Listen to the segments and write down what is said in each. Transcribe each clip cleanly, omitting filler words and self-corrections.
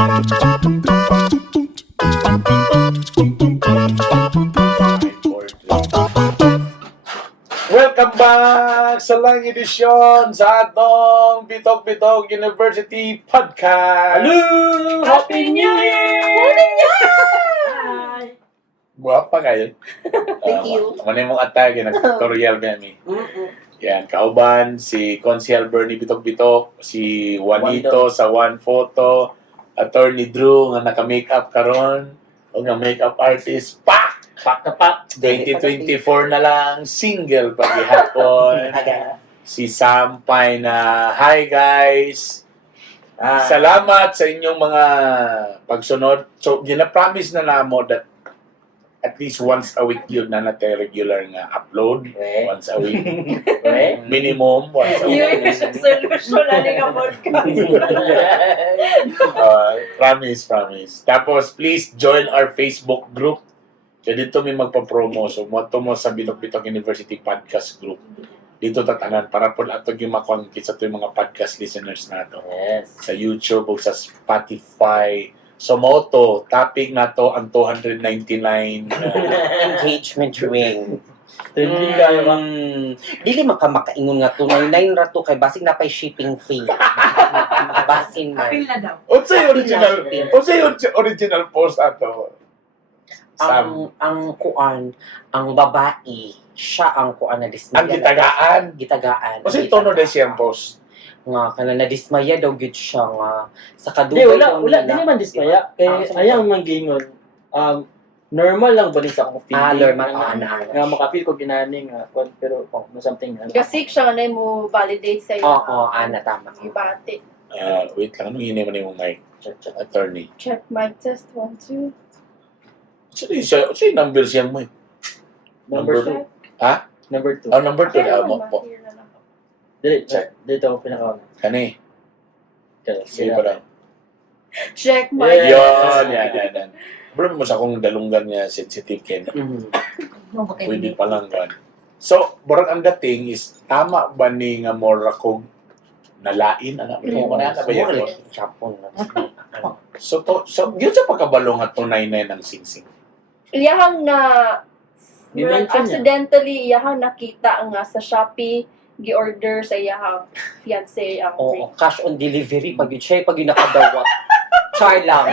Welcome back sa lang edisyon sa atong Bitog-Bitog University Podcast. Hello! Happy New Year! Hi! Guwapa kayo. Thank you. Muna mong atay, nag-tutorial kami. Yan, kauban, si Consiel Bernie Bitog-Bitog, si Juanito sa One Photo, Attorney Drew nga naka-makeup karon, o nga makeup artist, pak! Pak na pak! 2024 na lang, single paghihapon. Si Sampay na, hi guys! Salamat sa inyong mga pagsunod. So, gina-promise na namo that at least once a week yun na natin regular nga upload. Once a week. Minimum once a New week. Year's resolution na nga podcast. Promise. Tapos, please join our Facebook group. Kaya dito may magpa-promo. So, mo sa Bitog-Bitog University Podcast Group. Dito tatanan para po ato yung makongkit sa yung mga podcast listeners nato. Yes. Sa YouTube o sa Spotify. So, moto, topic na to ang 299 Engagement ring. Trending kayo bang Dili makaingon nga 299 ra to kay basig na pay shipping fee. Basin man. Kapil na daw. Unsay original post ato? Ang kuan, ang babae, siya ang kuan na dismaya. Ang gitagaan. Gitagaan. Unsay tono na siyang post? Nga kana na dismaya daw gyud siya nga sa Di, kadugay wala, dili man dismaya. Kaya ayang manggingon. Normal lang ba sa akong feeling? normal. Nga makafeel ko ginani nga. Pero, no something. Kasi siya na mo validate sa iyo. Oo, ana tama. Ibate. Wait lang, anong hiniman yung mic? Attorney. Check mic test 1, 2. Sa'yo number siya mo eh. Number Number 2. Ha? Number 2. Number 2 na mo po. Dili, check. Dito ako pinaka. Kani. Sige pa lang. Check mic. Yeah. Yan. Problem mo sa akong dalunggan niya sensitive kaya pwede pa lang gan. So, borang ang dating is, tama ba ni nga more kog nalain? Ano ba yan? Chapon na. So, yun sa pagkabalo nga 299 ang singsing. Iyahang na Dimension niya. accidentally iyahang nakita nga sa Shopee gi-order sa iyahang fiancé ang ring. Oo, cash on delivery pag yun siya pag yun nakadawat. Char lang.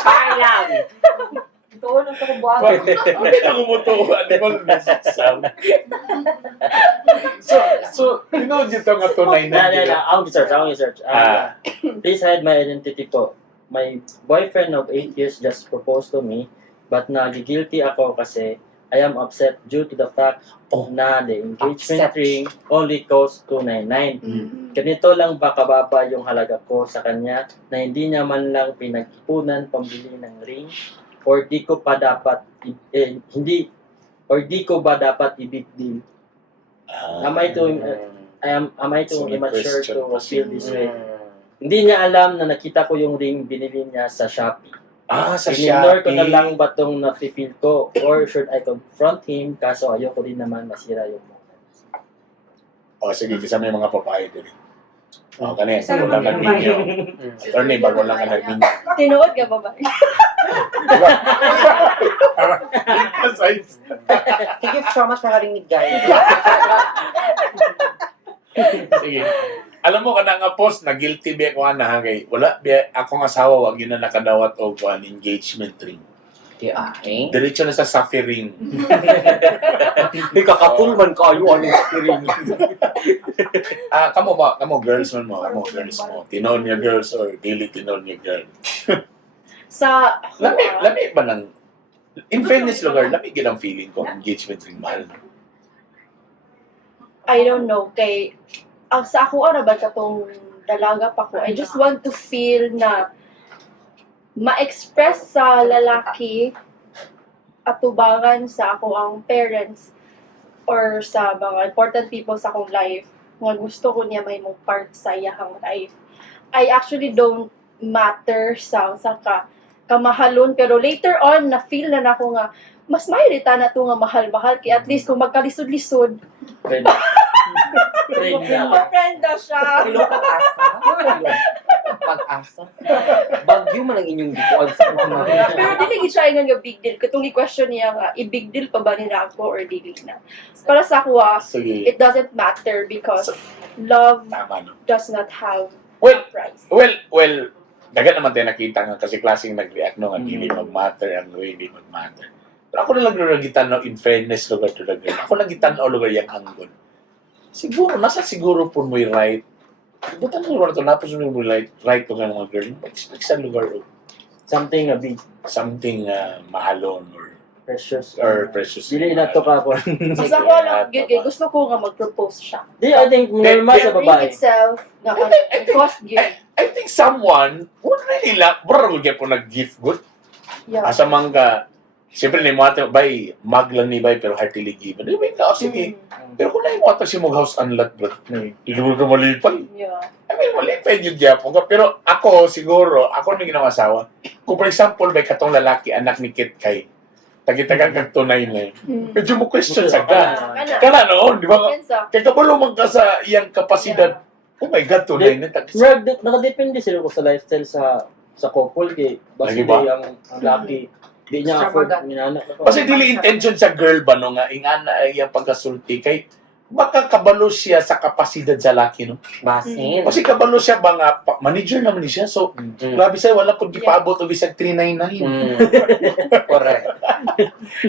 Char lang. Ito lang ko buhat. Bakit ako mo to? Animal message sound. So, you know dito nga 299. I'll research. Please hide my identity po. My boyfriend of 8 years just proposed to me, but nagigilty ako kasi I am upset due to the fact na the engagement Upset. ring only costs $299. Ganito lang ba kababa yung halaga ko sa kanya na hindi niya man lang pinag-ipunan pambili ng ring? Or di ko ba dapat i-big deal? Am I too immature to feel this way? Hindi niya alam na nakita ko yung ring binili niya sa Shopee. Sa In-ignore ko na Shopee. lang ba itong nafe-feel ko? Or should I confront him? Kaso ayoko din naman masira yung moment. Sige, kasi may mga babae din. Kanina, Saan bago lang mga nag-minyo. Attorney, bago lang ka nag-minyo. Tinuod ka ba ba? Thank you so much for having me, guys. Sige. Alam mo, kanang nga post, na guilty ba ko na hangay. Wala, akong asawa, wag yun na nakadawat o an engagement ring. Di ay. Diretso na sa safirin. Di kakatulman kayo ano sa ring. Kamo girls man mo. Kamo girls mo. Tinon niya girls or dili tinon niya girl. Sa Lami ba ng... In fairness, lugar, lami ginang feeling ko engagement ring mahal. I don't know kay ang sa ako ara ba katong dalaga pa ko, I just want to feel na ma-express sa lalaki atubangan sa ako ang parents or sa mga important people sa akong life nga gusto ko niya may mong part sa iyahang life. I actually don't matter sa kamahalon, pero later on na feel na nako nga mas mairita na to nga mahal-mahal kay at least kung magkalisod-lisod Friend. Friend na. friend na siya. Hello, pag-asa. pag-asa. Bagyo man ang inyong gikuan sa mga. Pero dili gid siya nga big deal. Katong i-question niya nga, i-big deal pa ba nila ako or dili na. Para sa ako, Sige. it doesn't matter because love Tama, no? does not have Well, a price. Well, dagat naman tayo nakita nga kasi klaseng nag-react no, nga dili mag-matter, ang really mag-matter. Pero ako na lang nagitan no, in fairness lugar to the girl. Ako lang gitan o lugar yung hanggon. Siguro, nasa siguro po mo'y right. Butan na lugar to, napos mo right to nga mga girl. Expect sa lugar o Something a bit something mahalon precious. or precious. Dili na to ka po. Kasi ako lang, gusto ko nga mag-propose siya. Di, I think normal sa The ring babae. itself, nga I think- cost gift. I think someone would really love, bro, would get po nag-gift good. Yeah. Asa man ka, siyempre ni mo ate, bay, mag lang ni bay, pero heartily given. Di ba, oh, sige. Pero kung na yung si mong house unlocked, bro, hindi mo ka malipay. Yeah. I mean, malipay yung gyapon ka. Pero ako, siguro, ako na ginawang asawa. Kung for example, may katong lalaki, anak ni Kit Kay, tagitagang kag tunay na yun. Medyo mo question sa ka. Kana noon, di ba? Pensa. Kaya kabalo man ka sa iyang kapasidad. Oh my God, tunay na. Murag, nakadepende sila ko sa lifestyle sa couple kay Lagi basta ba? ang laki di niya afford minana. Kasi dili intention sa girl ba no nga ingana iyang pagkasulti kay baka kabalo siya sa kapasidad sa laki no. Basin. Kasi kabalo siya ba nga manager naman ni siya. So grabe sa wala pud gipaabot og bisag 399. Correct.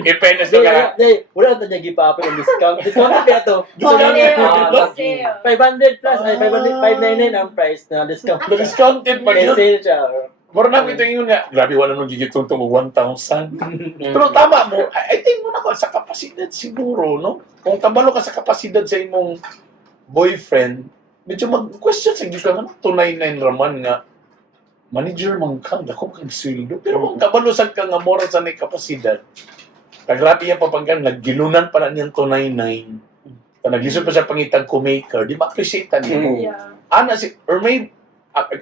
In fairness Di, nga wala ta niya gipa-apple ang discount. Discount na to. Sale. 500 plus ay 599 ang price na discount. discounted pa May yun. sale siya. Mura na ito yun nga. Grabe wala nung gigitong tong 1,000. Pero tama mo, I think mo na ko sa kapasidad siguro, no? Kung kabalo ka sa kapasidad sa imong boyfriend, medyo mag-question sa ka nga, 299 raman nga, manager man ka, dako kang sweldo. Pero kung kabalo sa ka nga, mora sa may kapasidad, kagrabe yan papanggan, naggilunan pa na niyang 299. Naglisod pa siya pangitag co-maker, di ma-appreciate niyo. Yeah. Ana si, or may,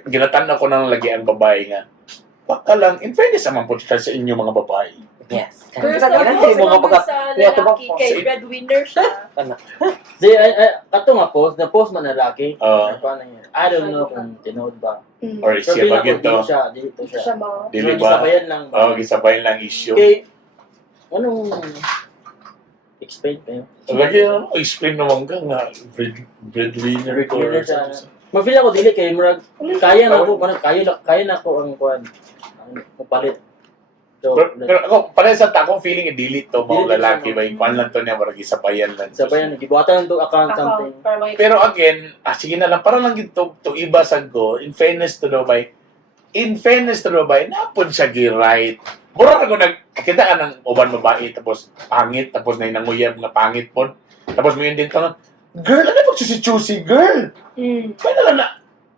ginatan ko nang lagi ang babae nga, baka lang, in fairness naman po sa inyo mga babae. Yes. First of Kaya all, hindi mo nga pagka- sa kaya lalaki, tumako. kay breadwinner siya. Di, kato nga post, na-post man na laki. Ah. Paano yun? I don't know kung tinood ba. Or So, siya ba feeling ko, gito? dito siya. Siya mga... Dili Pero ba? gisabayan lang. Oo, gisabayan lang issue. Okay. Anong explain kayo? Lagi ano, explain naman ka nga, breadwinner ko. Breadwinner siya. Mafeel ako dili kay murag kaya na ako kaya na ako ang kuan ang palit. So, Pero ako, pare sa takong feeling, dili to mga Dili lalaki to, ba? no? Ikuan lang to niya, marag isabayan lang. sabayan gibuhatan to account something. Para may... Pero again, sige na lang, para lang gito, to iba sa ko, in fairness to Dubai, napon siya gi-right. Mura na ko kita ka ng uban babae, tapos pangit, tapos na inanguyab nga pangit po. Tapos mo yun din ka, girl, ano ba chusi-chusi, girl? Kaya na lang na,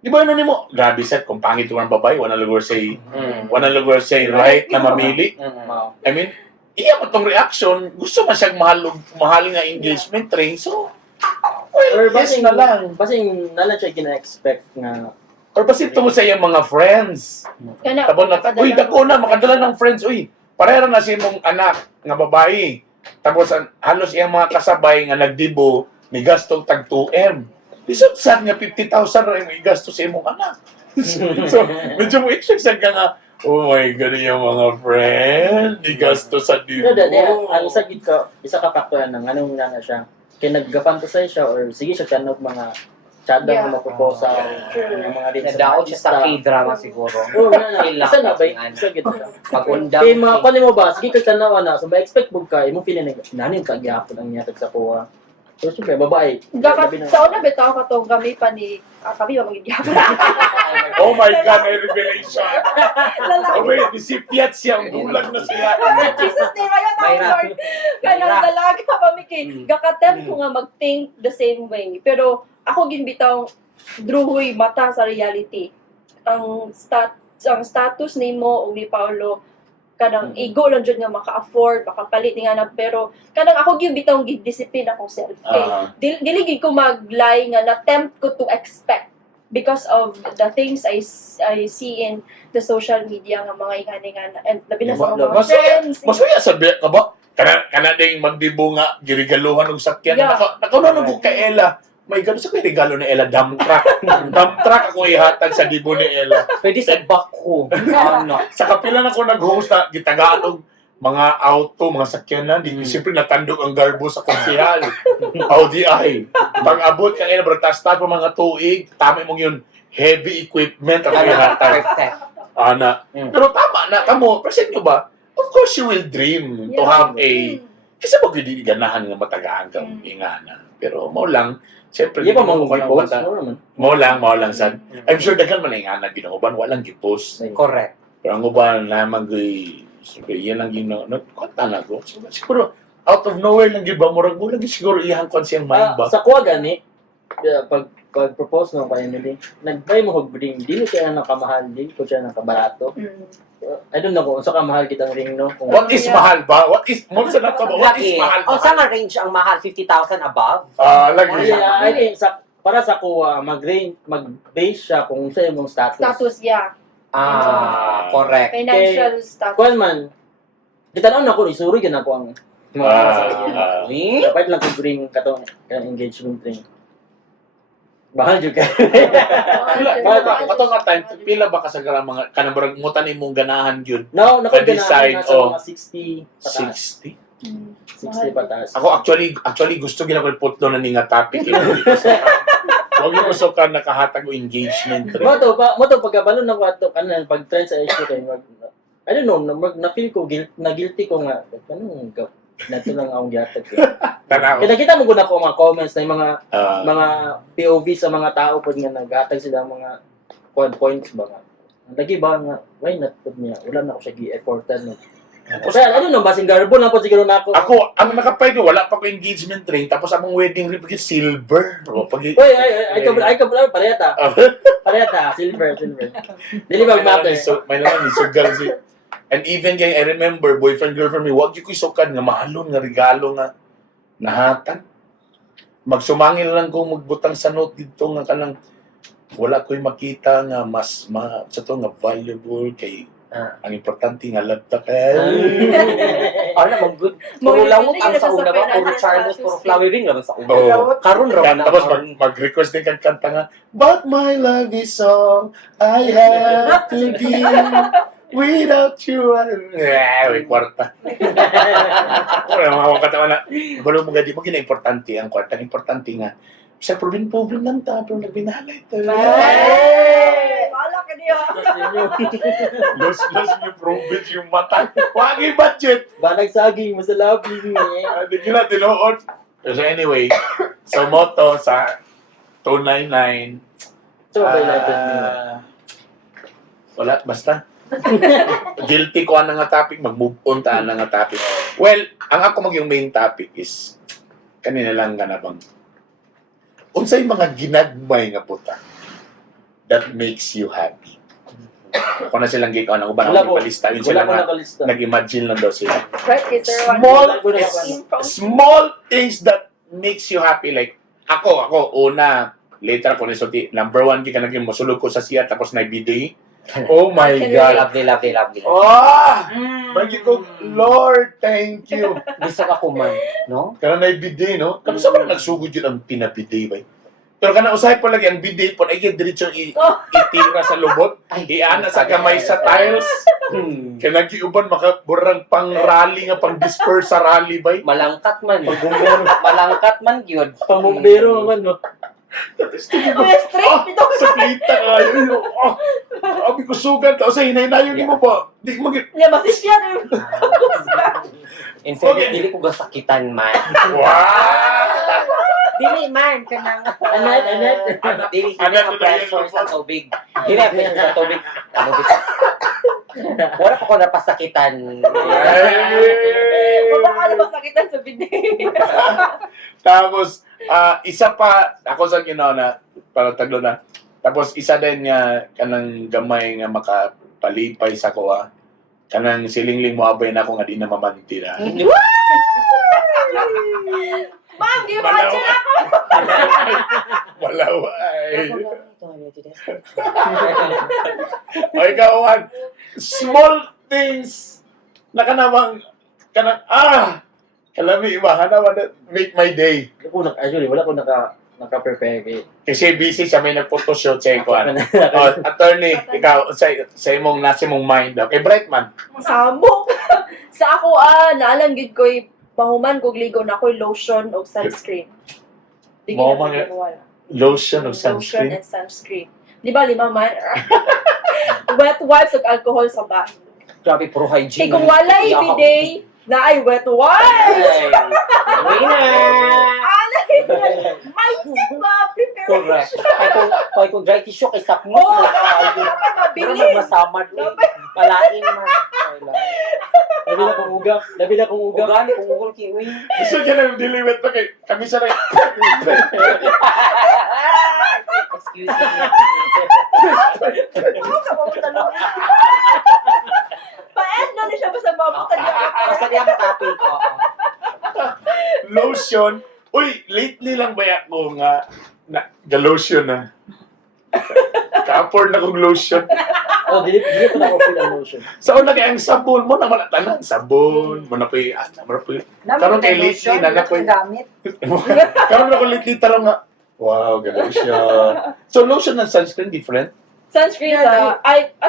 di ba yun mo? Grabe set, kung pangit yung babae, wanna lugar say right na mamili. Wow. I mean, iya mo tong reaction, gusto man siyang mahal nga engagement ring, so, well, yes na lang. Basing nalang siya gina-expect nga Or basit mo sa iyang mga friends. Kana, Tapos na, uy, dako na, makadala ng friends, uy, parehara na si mong anak nga babae. Tapos halos iyang mga kasabay nga nagdibo, may gastong tag 2M. Isang sad nga 50,000 rin may gasto sa imong anak. So, medyo mo expect ka nga, oh my God, yung mga friend, di gasto sa dibo. Pero ang isa ka factor ng anong nga siya. Kaya nag-fantasize siya or sige siya kanog mga chadang Yeah. na maproposal True. ng mga rin Nadaot siya sa K-drama siguro. Oo, nga na. Isa na ba? Kailangan. Isa gito siya. Pag-undang. Kaya mga paano mo ba? Sige ka tanawa na. So, ma-expect mo ka, imong feeling na nanin ka gyapon ang niyatag sa kuha. So, siyempre, babae. Sa una, bitaw ka to, kami pa ni... kami ba mag-igyapon? Oh my God, may revelation. Lalaki. Oh, may recipient siya, ang bulag na siya. Jesus name, ayaw tayo, Mayra. Lord. Kaya Mayra. dalaga pa mi kay gakatem ko nga mag-think the same way. Pero ako ginbitaw druhoy mata sa reality. Ang status nimo ug ni Paulo kanang ego lang jud nga maka-afford, makapalit nga na, pero kanang ako gyud bitaw gid-discipline akong self. Kay dili gid ko mag-lie nga na-tempt ko to expect because of the things I see in the social media nga mga ingani-ngana and labi na sa mga friends. Masaya sabi ka ba? Kana ding magdibo nga girigaluhan og sakyan. Yeah. Nakauna ko kay Ella. may gano'n sa may regalo ni Ella, dump truck. Dump truck ako ihatag sa dibo ni Ella. Pwede sa Baku. Ano? Sa kapila na ko nag-host na gitagalog mga auto, mga sakyanan, di siyempre natandog ang garbo sa konsehal. Audi ay. Pag-abot kang ina, tas pa mga tuig, tama mong yun, heavy equipment ang ihatag. Perfect. Ana. Pero tama na, kamo, present nyo ba? Of course you will dream to have a, kasi pag hindi ganahan nga matagaan kang ingana. Pero mo lang, siyempre, Di ba mga walang post mata. mo naman? Mo lang sad. I'm sure daghan man ang ingana ginuban, walang gipost. Correct. Pero ang uban na siyempre, yan lang konta na ko. Siguro, out of nowhere lang yun ba, murag mo lagi siguro iyang konsiyang mind ba? Sa kuha gani, pag-propose mo kay Emily, nag-buy mo hog ring, di mo siya nakamahal, di ko siya nakabarato. I don't know kung sa kamahal kitang ring, no? Kung, What is mahal ba? What is, mo sa naka ba? What is mahal ba? Oh, saan nga range ang mahal? 50,000 above? Lagi. Yeah, I think para sa kuha, mag-base siya kung sa imong status. Status, yeah. Correct. Financial status. Kuan man, gitanong na ko, isuri ka na ko ang mga sa Eh? dapat lang kong ring katong engagement ring. Bahal jud ka. Pila ba? Kato nga time, pila ba kasagara mga kanang ngutan imong ganahan yun? No, Pa-decide, nakaganahan na sa oh. mga 60 pataas. 60? 60 pataas. Ako actually gusto ginapal putlo na ni nga topic. Huwag yung usukan nakahatag o engagement rin. Mo to pagkabalo na ko ato kanan pag trend sa issue kay I don't know, na feel ko guilty ko nga kanang nato lang akong gihatag. Tanaw. Kita mo gud ako mga comments na yung mga mga POV sa mga tao pud nga naghatag sila mga points ba nga. Lagi ba nga why not pud niya wala na ako siya gi-effortan no. Kasi ano no basing garbo lang po siguro nako. Ako, ang nakapay ko, wala pa ko engagement ring, tapos among wedding ring, pag silver. O, pag Oy, ay ka pareta. Pareta, silver. Dili ba matter? May naman, isugal si... And even kay I remember, boyfriend, girlfriend, wag yung isukan nga mahalon nga regalo nga nahatan. Magsumangil lang ko magbutang sa note dito nga kanang wala ko'y makita nga mas sa to nga valuable kay ang importante nga labta kay Ano mag good. Puro lamot ang sa una ba? Puro Charles, puro flowering naman sa una. Oo. Karon raman na. tapos mag-request din kang kanta nga but my love is all I have to give without you wait kwarta mga katawa na balo mo gadi mo importante ang kwarta importante nga sa problem lang ta pero nagbinahalay ito Wala ka niyo. los yung province yung mata wagi budget Balag saging, masalabing. hindi nila tinuod so anyway so motto sa 299 So, ba natin wala basta guilty ko ang nga topic mag-move on ta ang nga topic well ang ako yung main topic is kanina lang nga na bang unsay mga ginagmay nga puta that makes you happy ako na silang gikaw ng uban Wala ang po. ipalista yun Wala sila ko nga nakalista. nag-imagine lang daw sila Right, is there one? small things that makes you happy like ako una later ako nisulti number 1 gika naging mosulog ko sa siya tapos na-biday oh my god Lovely. Bagi ko, Lord, thank you. Gusto ka kuman, no? Kaya na-biday, no? Kami sa mga nagsugod yun ang pinabiday, ba? Pero kana usahay po lagi, ang biday po, ay diretso itira sa lubot, iana sa kamay sa tiles. Kaya nagiuban, makaburang pang rally nga, pang disperse sa rally, ba? Malangkat man. Malangkat man gyud. Pambumbero naman, no? Straight ito. Saklita ka. Abi ko sugat. O sa hinay-nayon mo ba? Di mo Yeah, basis yan. In fact, Okay. dili ko gasakitan man. wow! Dili man kanang Anet. Dili Anet ang na pressure yan, sa tubig. Dili ang pressure sa tubig. Wala pa ko napasakitan. Baka na masakitan sa bidet. Tapos, isa pa, ako sa na para taglo na. Tapos, isa din nga, kanang gamay nga makapalipay sa kuha. Kanang silingling mo abay na ako nga di na mamanti na. Ma'am, imagine ako. Malaway. O ikaw, Juan, small things na kanamang, kanang, kalami iba, hanaman na make my day. Actually, wala ko Naka-prepare kayo. Kasi busy siya, may nag-photoshoot sa ikuan. Attorney, ikaw, sa imong, nasa imong mind daw. Kay Brightman, Samok! Sa ako, naalanggid ko'y pahuman kog ligo na ko'y lotion o sunscreen. Di Mahuman gina- nga. wala. lotion of Lotion sunscreen. and sunscreen. Di ba, 5 man? Wet wipes ug alcohol sa bahay. Grabe, pro Kay hygiene. kung walay bidet, na ay wet wipes! Mindset ba? Correct. Preparation! Kaya kung dry tissue, kay sapmot Oo, na kayo. dapat Pero mabilis. magmasamad. Palain man. Labi na kong uga. Ugan, kung ugol kiwi. Gusto niya lang diliwet pa kay kami sa rin. Excuse me. Oo, kapamutanong. Pa-end na ni siya basta mabutan niya. Basta diya matapil ko. Lotion. Uy, lately lang ba ako nga ga-lotion na. Ka-afford na kong lotion. Oh, dili ko na ko full emotion. Sa una kay ang sabon mo na wala tanan. Sabon, mo na po Karon kay lately na na ko. gamit. Karon na ko lately tarong nga. Wow, ga-lotion. So lotion and sunscreen different? Sunscreen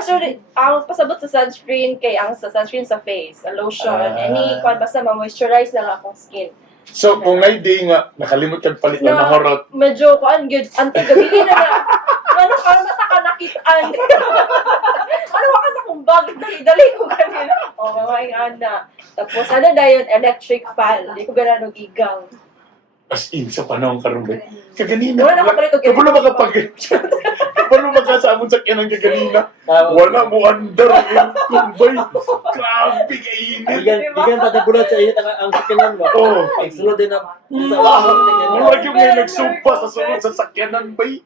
sorry, ang pasabot sa sunscreen kay ang sa sunscreen sa face, a lotion, any kung basta ma-moisturize lang akong skin. So kung ngay di nga nakalimot kag palit na horot. Medyo kuan good anti-gabi na. Ano ka mata ka nakitaan. Ano ka sa kumbag dali ko ganin. Oh, mamay ana. Tapos ano dayon electric fan, di ko ganano gigang. As in, sa panahon karon ba? Kaganina. Wala nakapalit og Kapalo makapag... Kapalo magkasamon sa kyanang kaganina. Wala mo andar yung kumbay. Grabe kainit. Digan tatabulat sa init ang sakyanan ba? Oh. Ang sunod din na sa Wala yung may nagsumpa sa sunod sa sakyanan bay.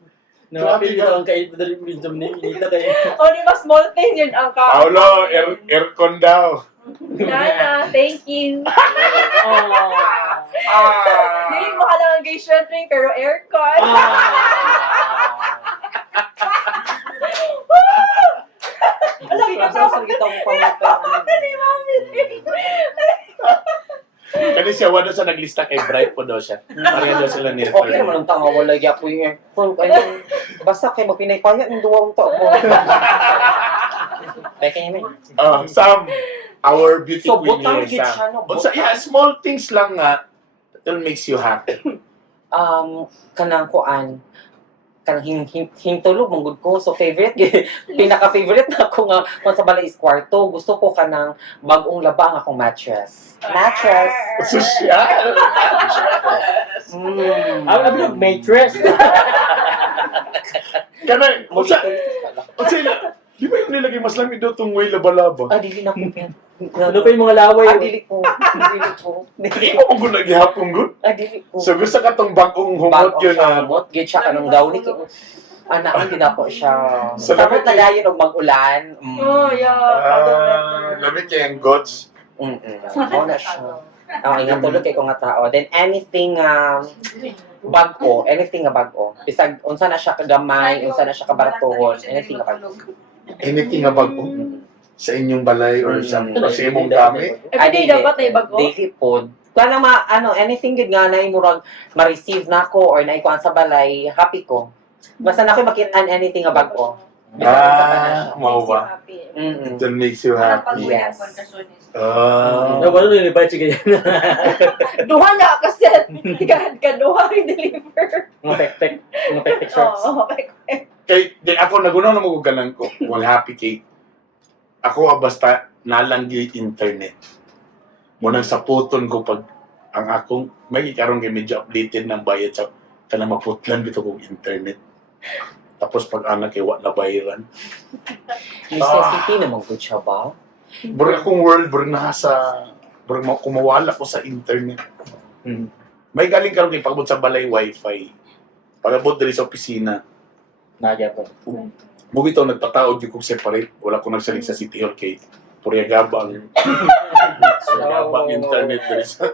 Napili ko ang kainit dali minsan ni inita kayo. Only mas small thing yun ang ka. Paolo, aircon daw. Nana, thank you. Ah. Dili mo halang ang gay ring pero aircon. Alam mo Sa kita mo pamatayan. Kani siya, wala sa naglista kay Bright po daw siya. Pareha daw sila ni Okay naman ang tanga, wala gyapo yung aircon. Basta kayo magpinay-paya, yung duwang to. Beka niya man. Sam, our beauty So, queen butang here, gid Sam. siya, no? Unsa, yeah, small things lang nga that makes you happy. Kanang kuan, kanang hintulog mong good ko. So, pinaka-favorite na ako nga kung sa balay is kwarto. Gusto ko kanang bagong labang akong mattress. Mattress! Social. Ang abilog mattress. Kana, unsa, di ba yung nilagay mas lamig daw itong way laba-laba? Ah, dili na ko yan. Ano pa yung mga laway? Ah, dili ko. Dili ko. Hindi mo kung naghihapon good. Ah, dili ko. So gusto ka tong bagong humot Bagong yun na. hamot, gid siya kanang gawni ko. Anak, hindi na po siya. So, Sabot na dayon og mag-ulan. Oh, yeah. Lamig kay ang gods. Ako na siya. Ingat tulog kay ko nga tao. Then anything bag-o, anything nga bag-o. Bisag unsa na siya kagamay, unsa na siya kabaratuhon, anything nga bag-o. Anything nga bago sa inyong balay or sa imong gamit. Everyday dapat na ibago. Daily food. Kana anything gid nga na murag ma-receive nako or naikuan sa balay, happy ko. Basta na ko makita anything nga bag-o. Mao ba? Mm. That makes you happy. Yes. Wala na nilipay siya ganyan. Duha na kasi ka duha i-deliver. Mga pek-pek shorts. Oo, Kay ako nagunaw na mo ganan ko. Well, happy kay ako basta nalanggi internet. Munang saputon ko pag ang akong may karon kay medyo updated ng bayad sa kanang maputlan bito kong internet. Tapos pag anak kay wa na bayaran. Necessity na good siya ba? Burang akong world, burang nasa burang kumawala ko sa internet. May galing karon kay pagabot sa balay wifi. Pagabot diri sa opisina. Nagya po. Bugito nagpataod yung kong separate. Wala ko nagsaling sa City Hall kay Puriagabang. Puriagabang internet diri sa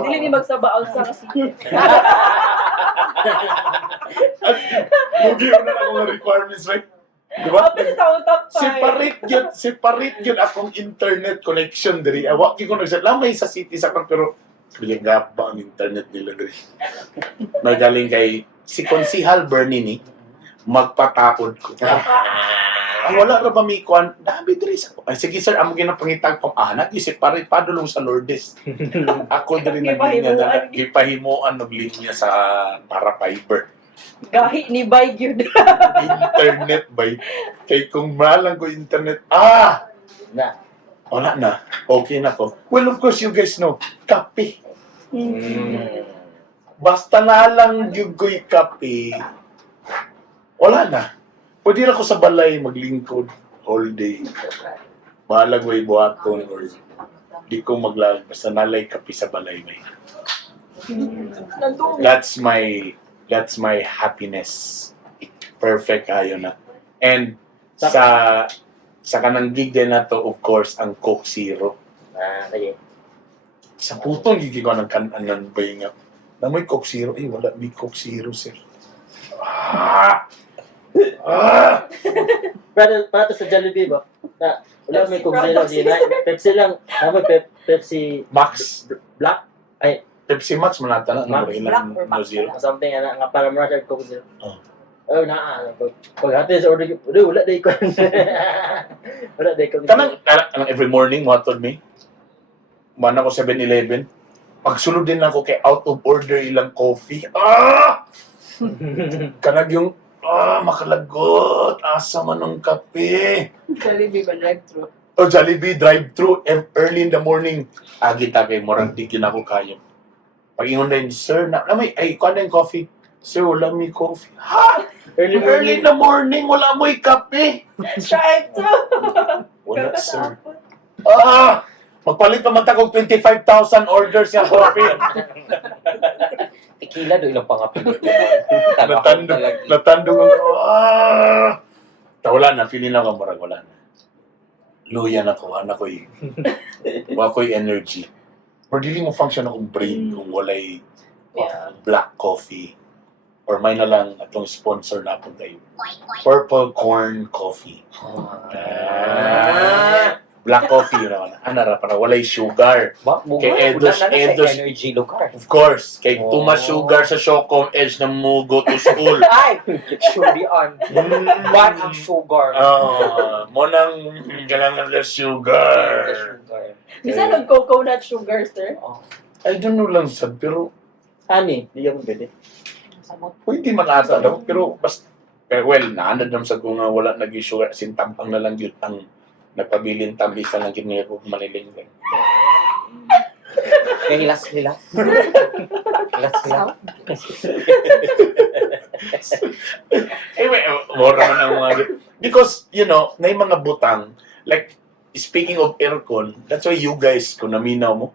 Dili ni magsabaon sa kasi. Mugi na lang mga requirements, right? Di ba? Tapos sa akong top 5. Separate yun akong internet connection diri. Awa ko nagsalamay sa city sa pero Kaya gapa ang internet nila rin. Nagaling kay si Konsihal Bernini, magpataod ko. Ang wala ra ba may kuan? Dami diri sa. Ay sige sir, amo ginapangitag pang anak isip pare padulong sa Lourdes. Ako diri naglinya na gipahimuan og linya sa para fiber. Gahi ni Bay yun. Internet bay. Kay kung malang ko internet, Na. wala na. Okay na ko. Well, of course, you guys know, kape. Basta na lang yung ko'y kape, wala na. Pwede na ko sa balay maglingkod all day. Bahalag may buhaton or di ko maglag. Basta nalay kape sa balay may. That's my happiness. Perfect ayo na. And sa kanang gig din na to, of course, ang Coke Zero. Sige. Sa putong gigi ko ng kanan ba yung na may Coke Zero. Eh, wala may Coke Zero, sir. Para sa Jollibee ba? Na, wala may Coke Zero din. Pepsi lang. Pepsi Max. Black. Pepsi Max manata na. Max, Ilang no zero. Something nga para mo siya Coke Zero. Oh. Pag hati sa order, wala day ko. Wala day ko. Kanang every morning, watod me. Man ako 7-Eleven. Pagsulod din ako kay out of order ilang coffee. Kanag yung makalagot. Asa man ang kape. Jollibee ba drive-thru? O Jollibee drive-thru early in the morning. Agita kay morang di ako kaya. Pag-ingon din, sir, na may, kuha na yung coffee. Sir, wala may coffee. Ha? Early in the morning, wala mo yung kape. Drive-thru! Wala, sir. Magpalit pa magtagog 25,000 orders yung coffee. Tequila do ilang pangapin. Natandong ako. Wala na, feeling na ako marag, wala na. Luyan ako, anak ko eh. Wala ko yung energy. Or dili mo function akong brain kung walay black coffee. Or may na lang atong sponsor na po tayo. Purple Corn Coffee. Black coffee yun naman. Ra para walay sugar. Kay Edos, energy lugar. of course. Kay too much sugar sa Shocom, Edge na mo go to school. Ay! Sure be on. One ang sugar. Mo nang kailangan na sugar. Bisa nag-coconut sugar, sir? I don't know lang sad, pero Honey, di mo pwede. pwede man ata daw. Pero basta, well, naanad naman sa kung wala nag-sugar, sintampang na lang yun ang nagpabilin tambisa lang ginaya ko maniling. Hilas. Hilas. Anyway, mura man ang mga because, you know, na mga butang, like, speaking of aircon, that's why you guys, kung naminaw mo,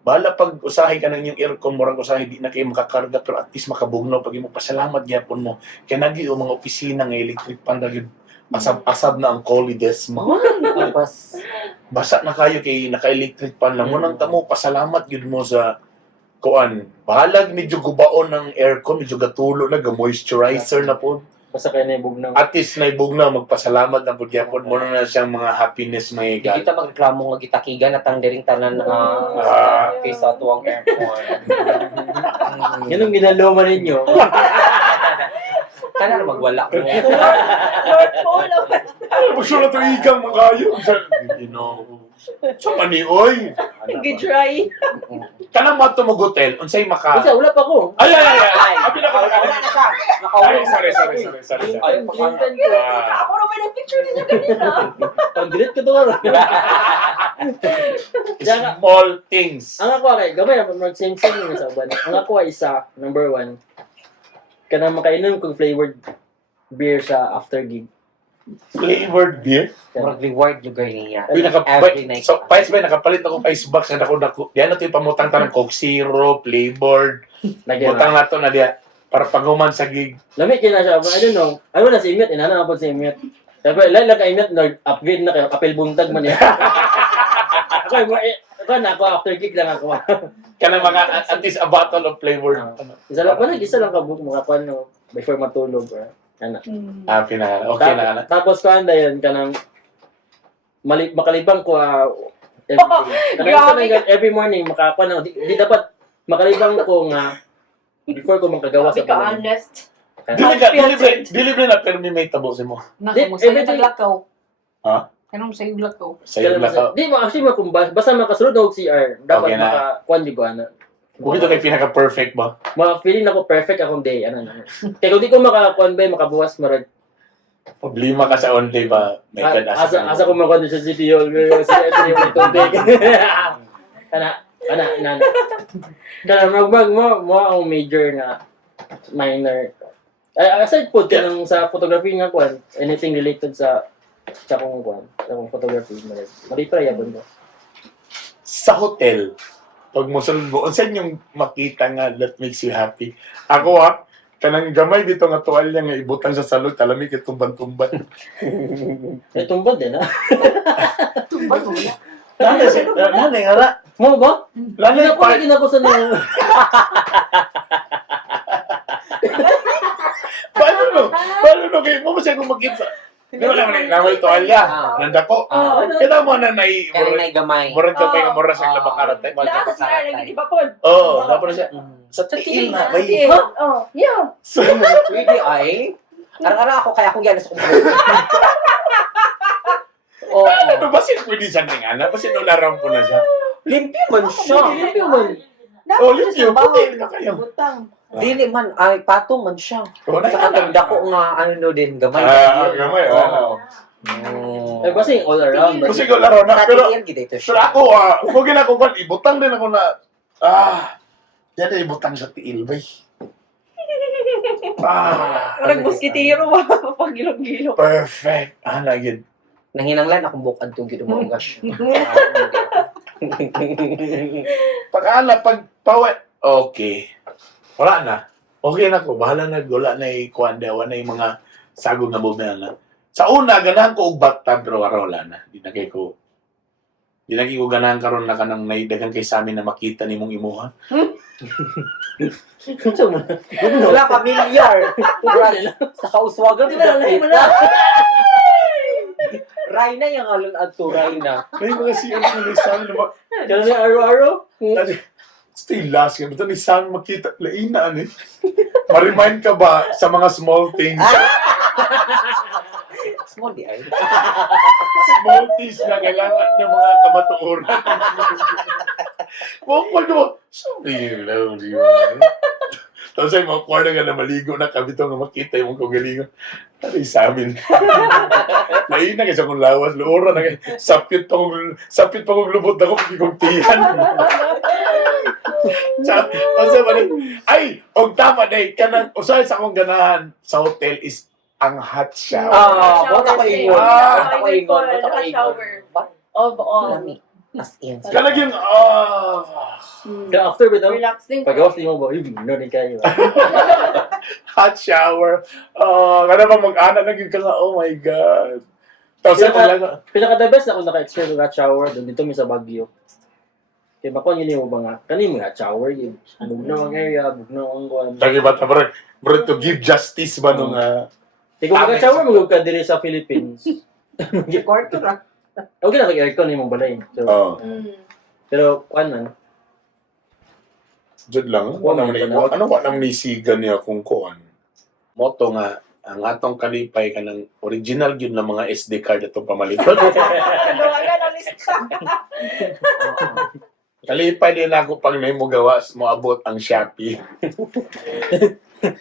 bala pag usahay ka ng yung aircon, murang usahay, di na kayo makakarga, pero at least makabugnaw, pag mo pasalamat gyapon mo, kaya nagi yung mga opisina ng electric pan, asab-asab na ang colides mo. Tapos, Basa na kayo kay naka-electric pan lang. Munang tamo, pasalamat yun mo sa kuan. Bahalag medyo gubaon ng aircon, medyo gatulo na, moisturizer na po. Basta kayo na ibugnaw. At least naibugnaw, magpasalamat na po gyapon. Muna na siyang mga happiness may di kita magreklamo nga gitakigan at ang diring tanan kaysa tuwang airport. Yan ang ginaloma ninyo. Kana na magwala ko. Lord Paul, Gusto na ito igang mga kayo. You know, sa manioy. nag-dry. Kanang mo ito mag-hotel, unsay maka... Kasi wala pa ko. Ay! Abi na ka Wala na siya. Ay, sorry. Ay, Clinton ko. Ako naman yung picture niya kanina. Pag-delete ko ito nga. Small things. Ang ako ay, gamay na mag-same-same yung sa uban. Ang ako ay isa, number 1. Kanang makainom kong flavored beer sa after gig. Flavored beer? Murag reward yung girl niya. Uy, Every night. so, Pais ba, nakapalit ako ice box na ako. Diyan na ito yung pamutang tanong Coke Zero, flavored. Lagyan Butang na ito na diya. Para pag human sa gig. Lamig kina siya, I don't know. Ay wala si Imit, inana po si Imit. Pero ilan lang ka Imit, nag-upgrade na kayo, kapil buntag man yan. Ako na ako, after gig lang ako. Kanang mga, at least a bottle of flavored. Isa lang, wala, isa lang kabuk mga paano, before matulog. Ana. Pinaka. Okay na. Tapos kanda yun, kanang, makalibang ko, everything. Grabe ka. Every morning, makakuha na. Di dapat makalibang ko nga before ko makagawa Sabi sa ka balay. honest. Dilibre na pero may tabusin mo. Di, Naku, sa'yo everything- naglakaw. Ha? Anong sa'yo lakaw? Sa'yo lang ka. Di mo, actually, basta makasunod na og CR, dapat Okay na. makakuha di ko, ano. Kung ito kay pinaka-perfect ba? Feeling ako perfect akong day, ano. Kaya kung di ko makakuha ba, makabuwas, marag, Problema ka sa only ba? May kadasa. asa ko makakuha sa City Hall, sa City Hall, tubig. Ana, mo ang major nga minor. Aside po tinang sa photography nga kuan, anything related sa kung photography mali pa yabon ko. Sa hotel, pag mo sunod mo, unsan yung makita nga that makes you happy? Ako kanang gamay dito nga tuwalya nga ibutang sa salot, alamig itong tumban-tumban. Tumbad din ha. Tumbad mo na. Nanay nga na. Mo ba? Nanay Hindi ko pa. lagi na ko sa nang Paano no? Kaya mo siya kung makita. Di ba naman namay tuwalya? Nanda ko. Kaya mo na nai. Kaya na gamay. Murag ka pa yung mura sa labakarat. Lahat sa sila nang di ba po? Oo, dapat na siya. Sa tiil na. May Oh, yeah. Pwede ay. Ara-ara ako kaya akong yan sa kumpulo. Oo. ano ba siya pwede siya ng ana? Ba siya nularam po na siya? Limpyo man siya. Hindi man. Oh, limpyo. Puti na kayo. Butang. Dili man, ay patong man siya. Oo, na Sa katanda ko nga, ano din, gamay. gamay. Oo. Oh. Eh kasi all around. Kasi ko laro na. Sa Pero tiil, gito ito pero siya. ako, kung ginako ko, ibutang din ako na, yan ay ibutang sa tiil, bay. Parang muskitiro ba? Pag gilong-gilong. Perfect. Lagid. Nanginanglan akong bukad to, gito mo gosh. Pag pawet, okay. Wala na. Okay na ko. Bahala na. Wala na ikuan na. Wala na yung mga sagong na bumaya na. Sa una, ganahan ko og bathtub, pero wala na. Di na kay ko ganahan karon na kanang naidagan kay sa amin na makita ni mong imuha. Wala, familiar. Sa kauswagan, Rayna yung alon at to, Rayna. May mga siya na sa amin na Kaya na araw-araw. Stay last ka. Basta ni Sam makita. Laina, ano eh. Ma-remind ka ba sa mga small things? Small di ay. Small things na kailangan ng mga kamatuoran. Mukha mo. Sabi lang, di ba? Tapos ay mga kwarta nga na maligo na kami ito nga makita yung mga kagalingon. Ano yung sa amin? Laina kasi akong lawas. Luora na kayo. Sapit pa kong lubot na kong kikugtihan. Ay, og tama na kanang usay sa akong ganahan sa hotel is ang hot shower. Bota ko ingon. Bota ko ingon. Bota ko Shower. ingon. Of all. Lami. As in. Kanang yung, Kaya after with them, Relaxing. pag-off mo ba, no ni kayo. hot shower. Kada ba mag-ana na ka nga, oh my God. Tapos Pinaka- talaga, Pinaka-the best na ako naka-experience ng hot shower doon dito mi sa Baguio. Kaya bakon yun yung mga, kanina mga hot shower yun. Bugnaw ang area, bugnaw ang kuwan. lagi ba bro, to give justice ba nung, Kaya kung mga shower, mag ka dili sa Philippines. Kwarto ra. Okay na aircon yung balay. So, pero, kuwan man. Jud lang, ano ba nang nisigan niya kung kuan? Moto nga, ang atong kalipay ka ng original yun ng mga SD card itong pamalitan. Kaduwagan ang lista. Kalipay din ako pag may mo gawas, mo abot ang Shopee.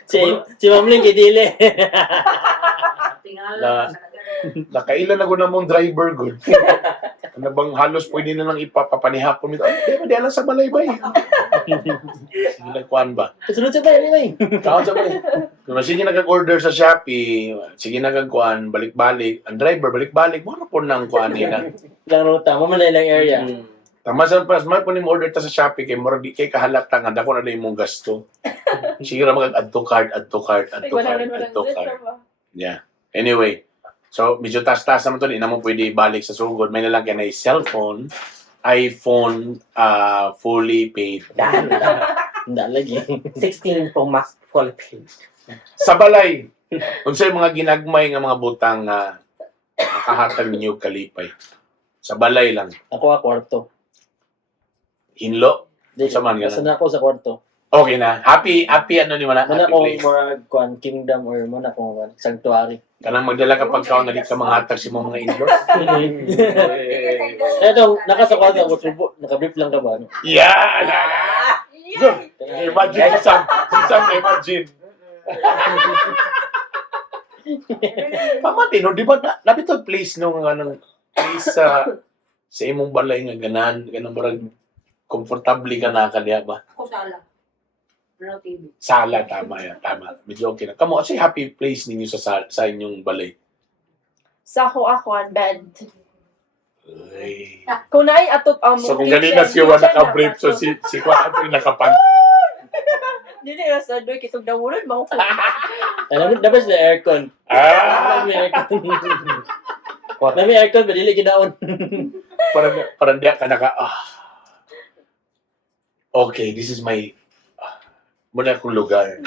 Si Mamling kidili. Na, nakailan ako na mong driver good. Ano bang halos pwede na lang ipapapanihapon nito? Di alam sa balaybay. Sige nagkuhan ba? Sunod siya tayo anyway. Kaon sa balay. Kung sige nag-order sa Shopee, sige nagkuhan, balik-balik. Ang driver, balik-balik. Muna po nang kuhan nila. Lang ruta, mamanay lang area. Tama sa pas, may po ni mo order ta sa Shopee kay mura di kay kahalata nga dako na lang imong gasto. Sige ra mag-add to cart. Yeah. Anyway, so medyo taas-taas naman to, di na mo pwede ibalik sa sugod. May nalang na cellphone, iPhone, fully paid. Hindi lagi. 16 Pro Max fully paid. Sa balay, unsay mga ginagmay nga mga butang nga nakahatag ninyo kalipay. Sa balay lang. Ako kwarto. Hinlo. Di, Sa man, ganun. basta na ako sa kwarto. Okay na. Happy ano ni mo na? Muna Happy akong place. more kingdom or muna akong sanctuary. Kanang magdala ka pagkaon na di ka mga hatag si mga in-laws. Eto, naka sa kwarto ako subo. Naka-brief lang ka ba? Yeah! Good. Imagine si Sam. Si Sam, imagine. Pamatino, di ba nabitog place nung place sa imong balay nga ganang barag komportable ka na kaniya ba? Ako sala. Ano TV? Sala, tama yan, tama. Medyo okay na. Kamo, kasi happy place ninyo sa inyong balay. Sa ako ang bed. Ay. Kung naay atop ang So kung ganina si Juan naka-brief, so si Juan ato yung nakapan. Dili na sa doy kitog dawulan mo ko. Dapat na aircon. Ah! May aircon. May aircon, ba dili ginaon. Parang diya ka okay, this is my muna akong lugar.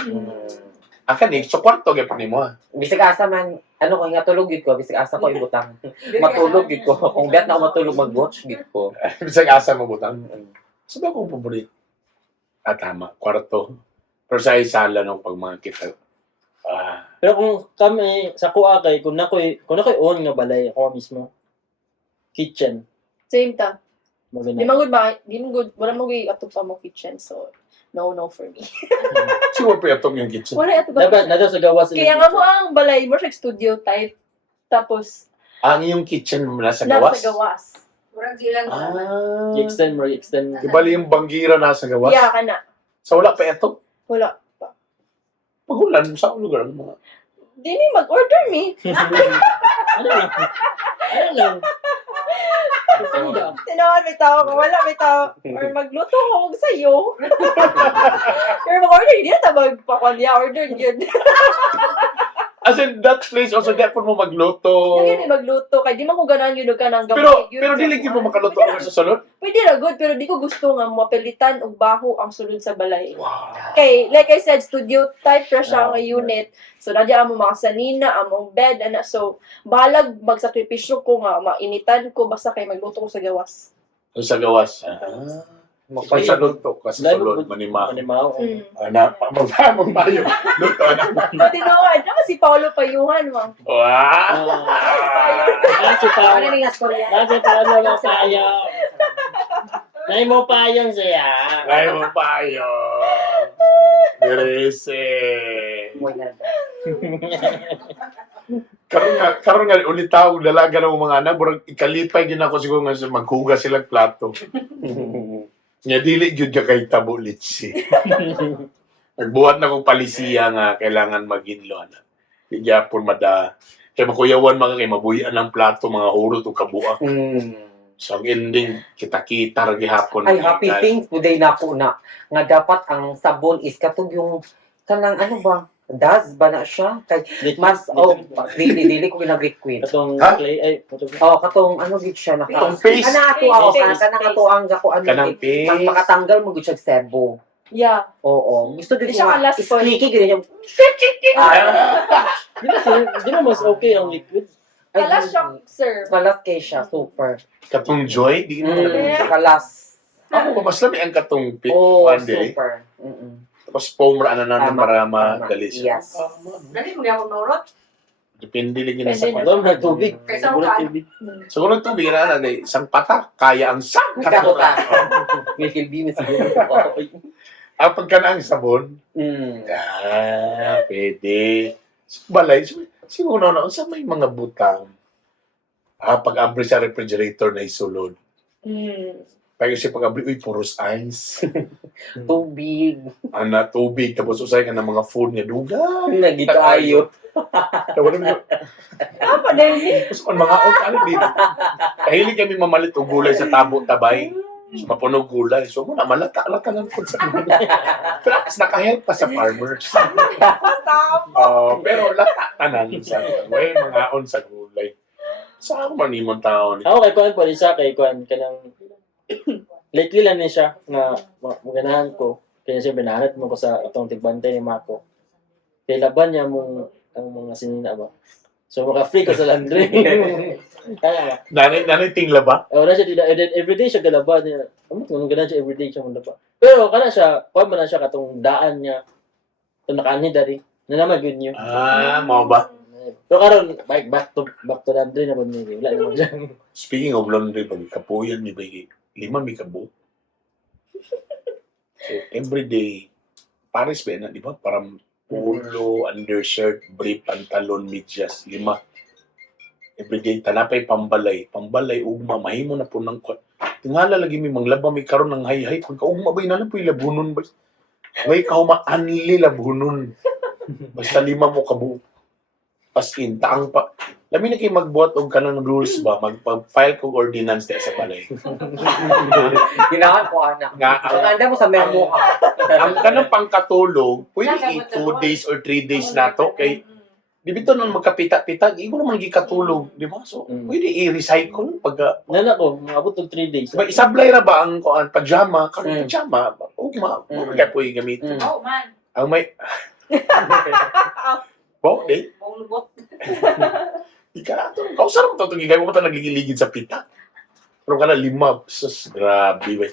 Akan so kwarto gyud ni mo. Bisig asa man, ano ko, nga tulog gid ko, bisig asa ko ibutang. Matulog gid ko. Kung bet na ako matulog, mag-watch gid ko. Bisag asa mo butang. Sabi ko paborito. Tama, kwarto. Pero sa sala no pag mga kita. Pero kung kami sa kuha kay kung nakoy on nga balay ako mismo. Kitchen. Same ta. Di Maganda. man good, wala mo gyud atop pa mo kitchen so no for me. Siwa pa itong yung kitchen. Wala atop ba? Dapat na sa gawas. Kaya nga mo ang balay mo siya studio type. Tapos Ang yung kitchen mo nasa gawas? nasa gawas. Murag silang I-extend mo, i-extend. Di bali yung banggira nasa gawas? Yeah, kana. So wala pa ito? Wala. Pagulan sa lugar mo. Dini mag-order me. Ano lang? Ano lang? Ganda. Tinawan may tao ko, wala may tao. Or magluto ko og sayo. Or mag-order, hindi na ta magpakuan niya, order yun. As in, that place also, di po mo magluto. Hindi magluto, kaya di man ko ganahan yun ka ng Pero dili gyud mo makaluto ang sa salon? Pwede na good, pero di ko gusto nga mapilitan og baho ang sulod sa balay. Wow. Kay, like I said, studio type ra siya nga unit. So, nadya ang mga sanina, among bed, ana. So, bahalag magsakripisyo ko nga, mainitan ko, basta kay magluto ko sa gawas. Sa gawas. Pag sa luto, kasi Live sulod, good. manima. Manimaw. Anak, magpapag tayo. Luto na. Tinoan, naman si Paolo Payuhan, mang. Wow! Nasi pa. Ano nga storya? Nasi pa mo lang payong. Nay mo payong siya. Kaya mo payo. Direse. Karon nga ulit tawag dalaga ng mga anak, burang ikalipay din ako siguro nga maghugas silang plato. Nya dili gyud ka kay tabo litsi. Nagbuhat na kong palisiya nga kailangan maginlo ana. Di gyapon mada kay makuyawan mga kay mabuhian ang plato mga hurot ug kabuak. So ang ending kita-kita ra gihapon. Ay, happy things today na po na. Nga dapat ang sabon is katog yung kanang ano ba? Das ba na siya? Kay mas dili ko ginag-liquid. Katong Ha? clay ay Katong ano gid siya naka. Itong paste. Kana ato kanang ato ang gako ano. Kanang Ang paste. makatanggal mo gid siya sebo. Yeah. Oo. Gusto Di din siya ko kalas po. squeaky gid yung di ba mas okay ang liquid? Kalas siya, sir. Kalas kay siya, super. Katong joy di mo Yeah. Kalas. Ako ba mas lami ang katong pit Oh, one day. super. Tapos foam ra na natin Tama, para tama. madali siya. Yes. Dali mo gyapon maurot. Depende lang yun sa Depende. Wala may tubig. Kaysa Wala ulan. tubig. Siguro ng tubig na isang patak, kaya ang sang Katuta. May kilbi mo siguro. Ang pagka na ang sabon, pwede. Balay, siguro na, sa may mga butang, pag-abri sa refrigerator na isulod. Kaya kasi pag-abri, puros ice. Tubig. Tubig, tapos usay ka ng mga food niya, duga. Nagitayo. Wala mo Apa na yun? Gusto ko mga out, ano dito. Kahilig kami mamalit o gulay sa tabo-tabay. So, mapunog gulay. So, muna, malata-lata lang po sa gulay. Pero mas nakahelp pa sa farmers. Pero lata tanan sa gulay. Mga on sa gulay. Saan man imong tao ni? Ako kay Kuan pwede siya kay Kuan kanang lately lang ni siya nga maganahan ko kaya siya binahanat mo ko sa atong tigbantay ni Mako. Kay laban niya mong ang mga sinina ba. So maka-free ko sa laundry. Kaya, Nanay tingla ba? wala siya, and then everyday siya galaba niya. Kung ganun siya, everyday siya malaba. Pero, kana siya, kuha mo na siya katong daan niya. Ito nakaani dari. Na naman good niyo. Mao ba? Pero karon back to laundry na ba niya. Wala naman siya. Speaking of laundry, pag kapuyan ni Biggie, 5 may kabo. So, everyday, pares ba na, di ba? Parang polo, undershirt, brief, pantalon, medyas, 5. Everyday, tanapay, pambalay. Pambalay, ugma, mahimo na po ng kwat. Tingala lagi may manglaba, may karon ng hay-hay. Pagka ugma ba, na po yung labunon ba? May kahumaan labunon. Basta 5 mo kabo. As in, taang pa. Lami na kayo magbuhat og kanang rules ba? Mag-file kong ordinance na sa balay. Ginawan ko, anak. Nga, Maganda mo sa memo ka. ang kanang pangkatulog, pwede i 2 days or 3 days na to. Kay, di bito nang magkapita-pitag, imo naman gikatulog, di ba? So, pwede i-recycle pag Nana ko, maabot og 3 days. diba, isablay ra ba ang kuan pajama, kanang pajama, ugma, kaya po gamitin. Oh, man. Ang may Bo, eh, Maulubot. ika to, kausap mo to, gigay mo ta nagliligid sa pita. Pero kana 5, sus, grabe ba.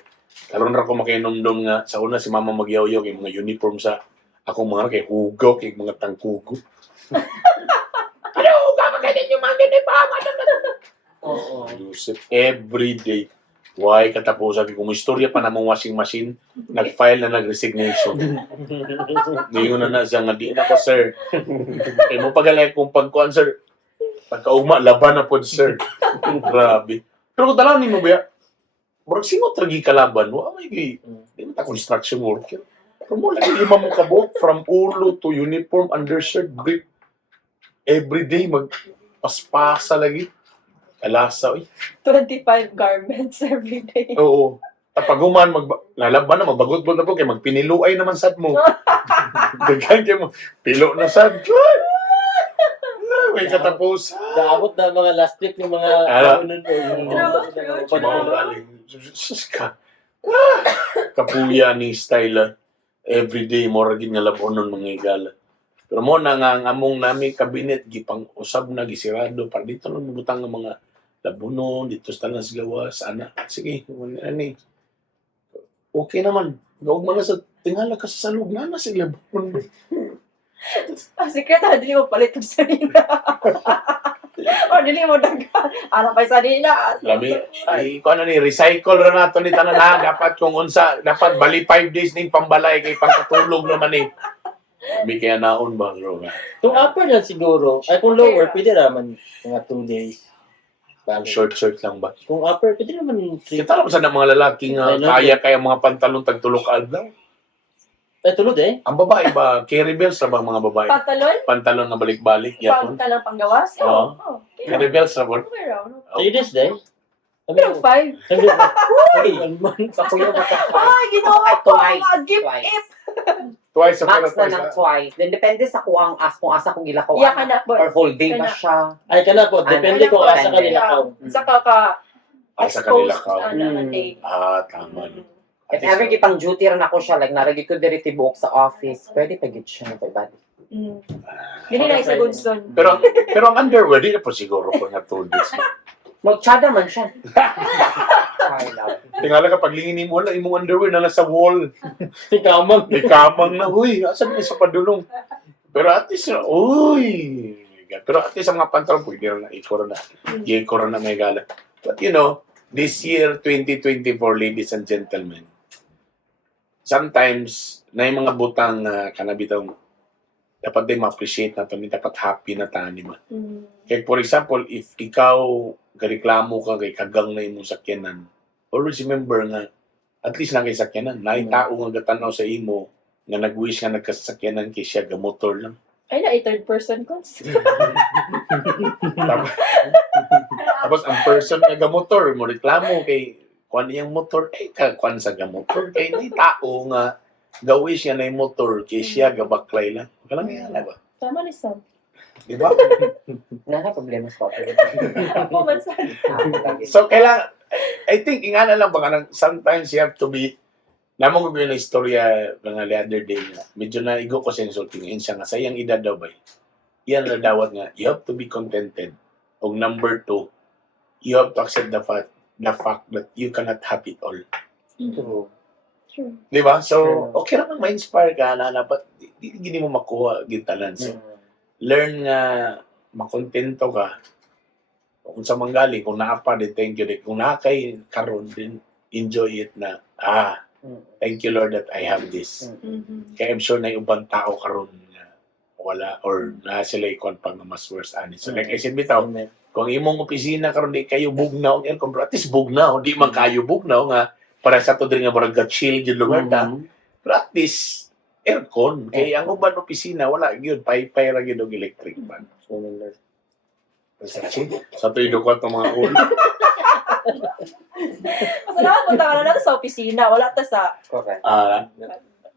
Karon ra ko makinomdom nga sa una si mama magyaw-yaw kay mga uniform sa akong mga kay hugaw kay mga tangkugo. Ano, kakainin yung mga uniform. Oo. Yusuf, every day. Why katapusan kung istorya pa namong washing machine, nag-file na nag-resignation. Ngayon na siya nga di na ko, sir. Kaya mo pagalay kung pagkuhan, sir. Pagkaugma, laban na po, sir. Grabe. Pero kung tala ni mo ba, murag singot lagi kalaban mo, may gay. Di mo ta construction worker. Pero mo lagi 5 mo kabuk, from ulo to uniform, undershirt, brief. Every day, magpaspasa lagi. Kalasa, oy. 25 garments every day. Oo. Tapaguman, lalaban na, magbagot na po, kaya magpiniluay naman sad mo. Daghan kayo mo, pilo na sad. May katapos. Daabot na mga last week ng mga kaunan po. Sus ka. Kapuya ni style. Everyday, mo ragin nga labonon mga igala. Pero mo na nga, ang among nami kabinet, gipang usab na, gisirado, para dito lang mabutang ng mga labunon, dito sa tanas gawas, ana. Sige, ani. Okay naman. Gawag mo na sa tingala ka sa salog na sila labunon. Secret, dili mo palit ng sarina. O, dili mo daga. Ano pa yung sarina? Lami, ay, kung ano ni, recycle ra nato ni tanan ha. Dapat kung unsa, dapat bali 5 days ning pambalay kay pangkatulog naman eh. Lami kaya naon ba, bro? Kung upper lang siguro, ay kung lower, pwede naman mga 2 days. Short lang ba? Kung upper, pwede naman 3. Kita naman sa mga lalaking kaya mga pantalon tagtulog ka adlaw. Ay, tulod eh. Ang babae ba, carry bells ra ba ang mga babae? Pantalon? Pantalon na balik-balik, yapon. Pang panggawas? Oo. Oo. Carry bells ra ba? Okay raw, no? 3 days din. Pero 5. Uy! Kapuya ba ka? Ay, ginawa ko Twice. mga gift Twice. if. Twice sa Max na twice, ng ha? twice. Then depende sa kung asa kong gilakaw. Iya ka na po. Or whole day ba Kana. siya. Ay, kana po. Depende kung asa kanila ka. Saka ka Sa kanila exposed ka. na day. Tama. No. If ever gipang duty rin ako siya, like naragi ko diri tibuok sa office, pwede pa gid siya pa ibadi. Dili na isa good son. Pero ang underwear, di na po siguro po na 2 days. Magtsada man siya. Ay, love. Tingala ka, paglingin mo, wala, imong underwear na nasa wall. Tikamang. May kamang na, huy, asan na sa padulong? Pero at least, uy! Pero at least ang mga pantalon, pwede rin na, i-corona may gala. But you know, this year, 2024, ladies and gentlemen, sometimes, na yung mga butang kanabitang, dapat din ma-appreciate na ito, dapat happy na tani ba? Kaya for example, if ikaw, gareklamo ka kay kagang na imong sakyanan, always remember nga, at least na kay sakyanan, na tao nga gatanaw sa imo, nga nag-wish nga nagkasakyanan kay siya, gamotor lang. Ay na, third person cons. Tapos ang person nga gamotor, mo reklamo kay kuan iyang motor, kuan sa gamotor, kay may tao nga gawi siya na yung motor, kay siya gabaklay lang. Kalang yan ba? Tama ni Sam. Di ba? Naka problema sa office. Pumansan. So, kailangan, I think, ingana lang ba, sometimes you have to be, namang ko yung istorya mga the other day nga, medyo na igo ko sa insulting, yun siya nga, sayang edad daw ba? Yan na dawat nga, you have to be contented. O number 2, you have to accept the fact that you cannot have it all. True. True. Di ba? So, True. okay naman ma-inspire ka na but hindi mo makuha gintanan. So, learn nga makontento ka kung sa manggaling, kung naapa din, thank you din. Kung nakakay karon din, enjoy it na, thank you Lord that I have this. Mhm. Kaya I'm sure na yung ibang tao karon na wala or na sila ikon pang mas worse ani. So like I said bitaw, Amen. kung imong opisina karon di kayo bugnaw ang aircon, pero at least bugnaw, di man kayo bugnaw nga para sa to diri nga murag chill gyud lugar ta. Pero at least aircon kay ang uban opisina wala gyud pay ra gyud og electric fan. Amen, Lord. Sa tuyo ko itong mga ulo. Masalamat po tayo na sa opisina. Wala ta sa Correct.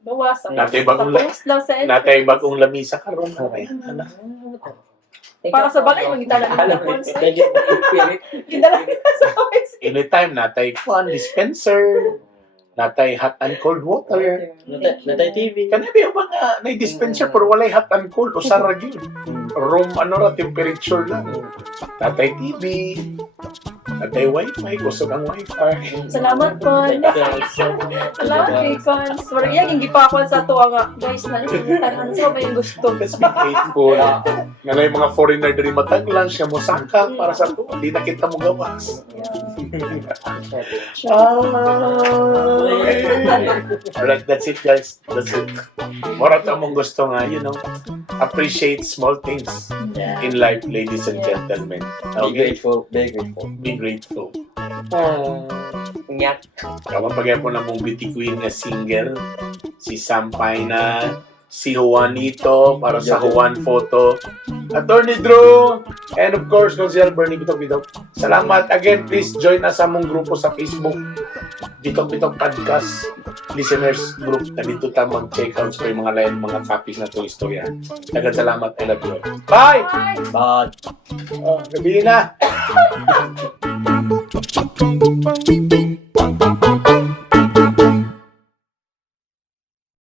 gawa sa Natay sa bagong post lang sa natay bagong lamisa karon. Anak. Para sa balay, magitala ng post. Thank you. Gindala sa office. Anytime natay kwan dispenser, natay hot and cold water. Natay TV. Kanabi ba nga nay dispenser pero walay hot and cold o sara gyud. Room ano ra temperature lang. Natay TV. Natay wifi, kusog ang wifi. Salamat po. Salamat kay Cons. Pero yan, hindi pa ako sa tuwa nga. Guys, tanan sa ba yung gusto. Let's be grateful. Nga na yung mga foreigner diri mataglang siya mo sangka para sa to. Hindi na kita mo gawas. Alright, that's it guys. That's it. Mora to mong gusto nga, appreciate small things in life, ladies and gentlemen. Be Okay? grateful. Be grateful. Be grateful. Nyak. Kawan pagay po na mong beauty queen nga single, si Sampay na, si Juanito para sa Juan Photo, Attorney Drew, and of course, Consiel Bernie Bitok-Bitok. Salamat again. Please join us sa mong grupo sa Facebook, Bitok-Bitok Podcast Listeners Group. Nandito ta mag-check out sa mga lain, mga topics na itong istorya. Dagan salamat. I love you. Bye! Bye. Gabi na!